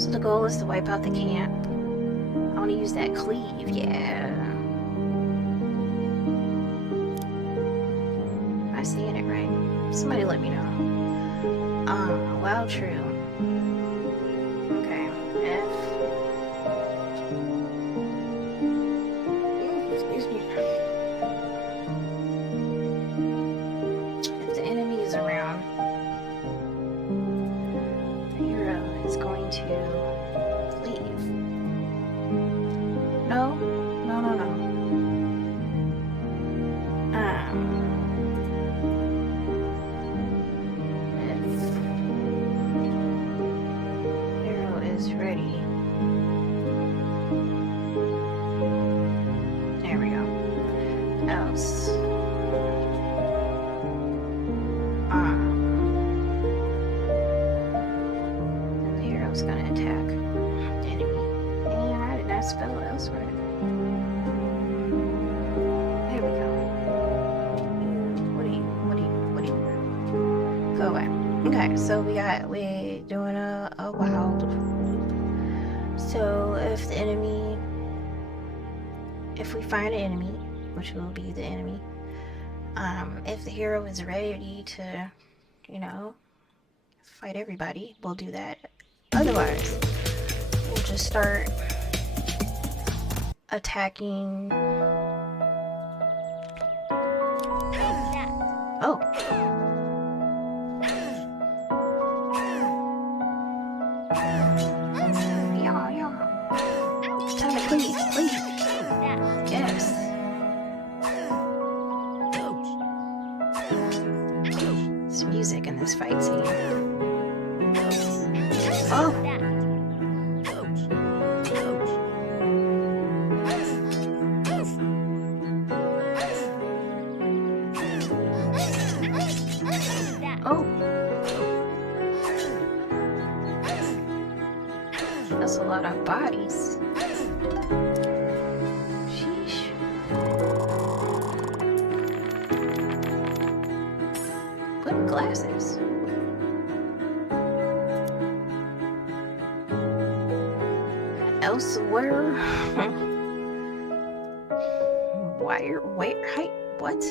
So the goal is to wipe out the camp. I want to use that cleave, yeah. Am I saying it right? Somebody let me know. Well, true. Okay, F. Excuse me. If the enemy is around, the hero is going to leave. No, no, no, no. If hero is ready, there we go. Else, then the hero's gonna attack the enemy. And I did not spell else right. There we go. What do you go away. Okay, so we're doing a wild loop. So if we find an enemy, which will be the enemy, if the hero is ready to, fight everybody, we'll do that. Otherwise, we'll just start attacking. Oh. Yeah. Time to cleave. Yes. There's music in this fight scene. Oh. Oh. That's a lot of bodies. Sheesh. Put glasses. Elsewhere. Where height? What?